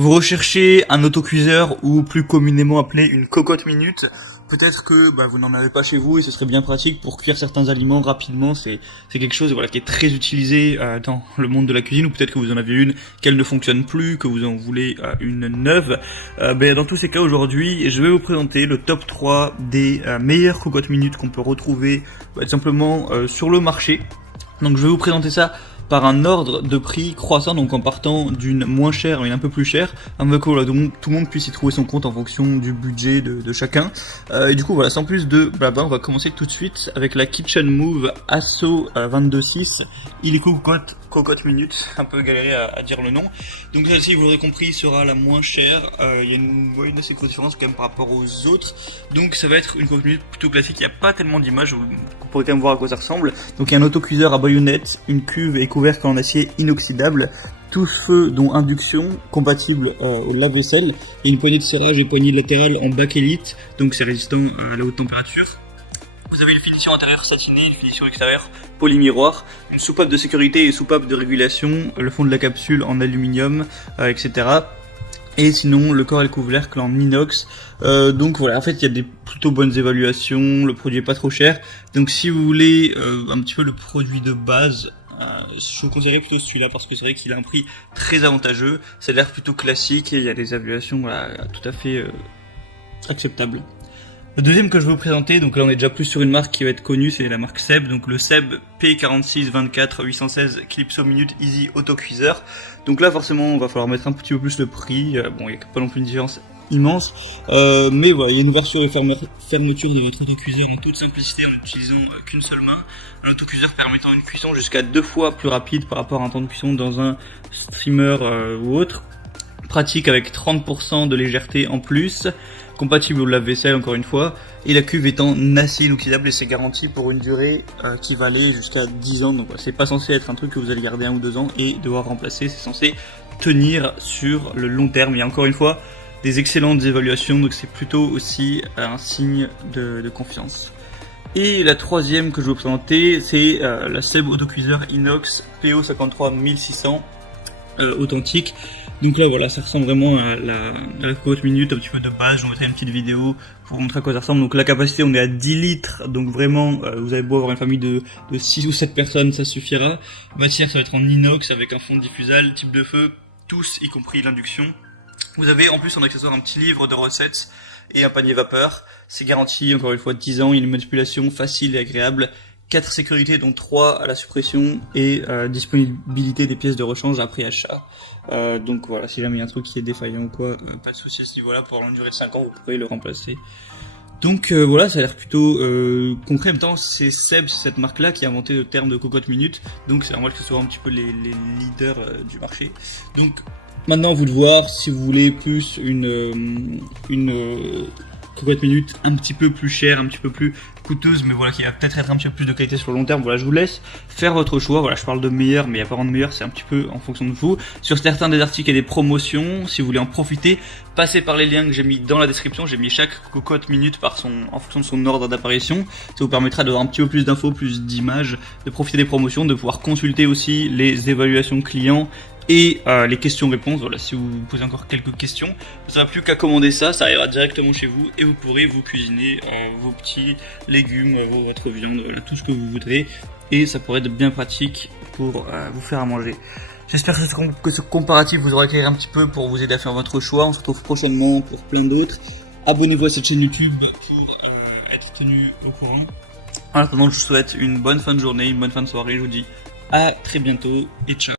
Vous recherchez un autocuiseur ou plus communément appelé une cocotte minute. Peut-être que vous n'en avez pas chez vous et ce serait bien pratique pour cuire certains aliments rapidement. C'est quelque chose qui est très utilisé dans le monde de la cuisine, ou peut-être que vous en avez une qu'elle ne fonctionne plus, que vous en voulez une neuve. Dans tous ces cas, aujourd'hui, je vais vous présenter le top 3 des meilleures cocottes minutes qu'on peut retrouver tout simplement sur le marché. Donc je vais vous présenter ça par un ordre de prix croissant, donc en partant d'une moins chère à une un peu plus chère, afin que tout le monde puisse y trouver son compte en fonction du budget de chacun. Et du coup voilà, sans plus de blabla, on va commencer tout de suite avec la Kitchen Move Asso 22.6 illico cocotte minute, un peu galéré à dire le nom. Donc celle-ci, vous l'aurez compris, sera la moins chère. Il y a une assez grosse différence quand même par rapport aux autres. Donc ça va être une cocotte minute plutôt classique, il n'y a pas tellement d'images, vous pourrez quand même voir à quoi ça ressemble. Donc il y a un autocuiseur à baïonnette, une cuve et couvercle en acier inoxydable, tous feux dont induction, compatible au lave-vaisselle, et une poignée de serrage et poignée latérale en bakélite, donc c'est résistant à la haute température. Vous avez une finition intérieure satinée, une finition extérieure polymiroir, une soupape de sécurité et soupape de régulation, le fond de la capsule en aluminium, etc. Et sinon le corps et le couvercle en inox. Donc voilà, en fait il y a des plutôt bonnes évaluations, le produit est pas trop cher. Donc si vous voulez un petit peu le produit de base, je vous conseillerais plutôt celui-là parce que c'est vrai qu'il a un prix très avantageux. Ça a l'air plutôt classique et il y a des évaluations tout à fait acceptables. Le deuxième que je vais vous présenter, donc là on est déjà plus sur une marque qui va être connue, c'est la marque Seb, donc le Seb P4624 Calypso Minute Easy Autocuiseur. Donc là forcément on va falloir mettre un petit peu plus le prix, bon il n'y a pas non plus une différence immense, mais voilà, il y a une ouverture et fermeture de votre autocuiseur en toute simplicité en n'utilisant qu'une seule main. L'autocuiseur permettant une cuisson jusqu'à 2 fois plus rapide par rapport à un temps de cuisson dans un steamer ou autre. Pratique avec 30% de légèreté en plus, compatible au lave-vaisselle encore une fois, et la cuve est en acier inoxydable et c'est garanti pour une durée qui va aller jusqu'à 10 ans, donc c'est pas censé être un truc que vous allez garder 1 ou 2 ans et devoir remplacer, c'est censé tenir sur le long terme. Il y a encore une fois des excellentes évaluations, donc c'est plutôt aussi un signe de confiance. Et la troisième que je vais vous présenter, c'est la Seb Autocuiseur Inox PO53 1600 authentique. Donc là voilà, ça ressemble vraiment à la cocotte minute un petit peu de base. Je vous mettrai une petite vidéo pour vous montrer à quoi ça ressemble. Donc la capacité, on est à 10 litres, donc vraiment vous avez beau avoir une famille de 6 ou 7 personnes, ça suffira. Matière, ça va être en inox avec un fond diffusable, type de feu, tous y compris l'induction. Vous avez en plus en accessoire un petit livre de recettes et un panier vapeur. C'est garanti encore une fois 10 ans, il y a une manipulation facile et agréable. 4 sécurités dont 3 à la suppression et disponibilité des pièces de rechange après achat. Donc voilà, si jamais il y a un truc qui est défaillant ou quoi, pas de souci à ce niveau-là, pour une durée de 5 ans vous pourrez le remplacer. Donc voilà, ça a l'air plutôt concret. En même temps, c'est Seb, c'est cette marque-là qui a inventé le terme de cocotte minute, donc c'est normal que ce soit un petit peu les leaders du marché. Donc maintenant, à vous de voir si vous voulez plus une cocotte minute un petit peu plus chère, un petit peu plus coûteuse, mais voilà, qui va peut-être être un petit peu plus de qualité sur le long terme. Voilà, je vous laisse faire votre choix. Voilà, je parle de meilleur, mais il n'y a pas vraiment de meilleur, c'est un petit peu en fonction de vous. Sur certains des articles, il y a des promotions. Si vous voulez en profiter, passez par les liens que j'ai mis dans la description. J'ai mis chaque cocotte minute en fonction de son ordre d'apparition. Ça vous permettra d'avoir un petit peu plus d'infos, plus d'images, de profiter des promotions, de pouvoir consulter aussi les évaluations clients et les questions-réponses. Voilà, si vous posez encore quelques questions, vous n'aurez plus qu'à commander ça, ça arrivera directement chez vous et vous pourrez vous cuisiner vos petits légumes, votre viande, voilà, tout ce que vous voudrez, et ça pourrait être bien pratique pour vous faire à manger. J'espère que ce comparatif vous aura éclairé un petit peu pour vous aider à faire votre choix. On se retrouve prochainement pour plein d'autres. Abonnez-vous à cette chaîne YouTube pour être tenu au courant. En attendant, je vous souhaite une bonne fin de journée, une bonne fin de soirée. Je vous dis à très bientôt et ciao.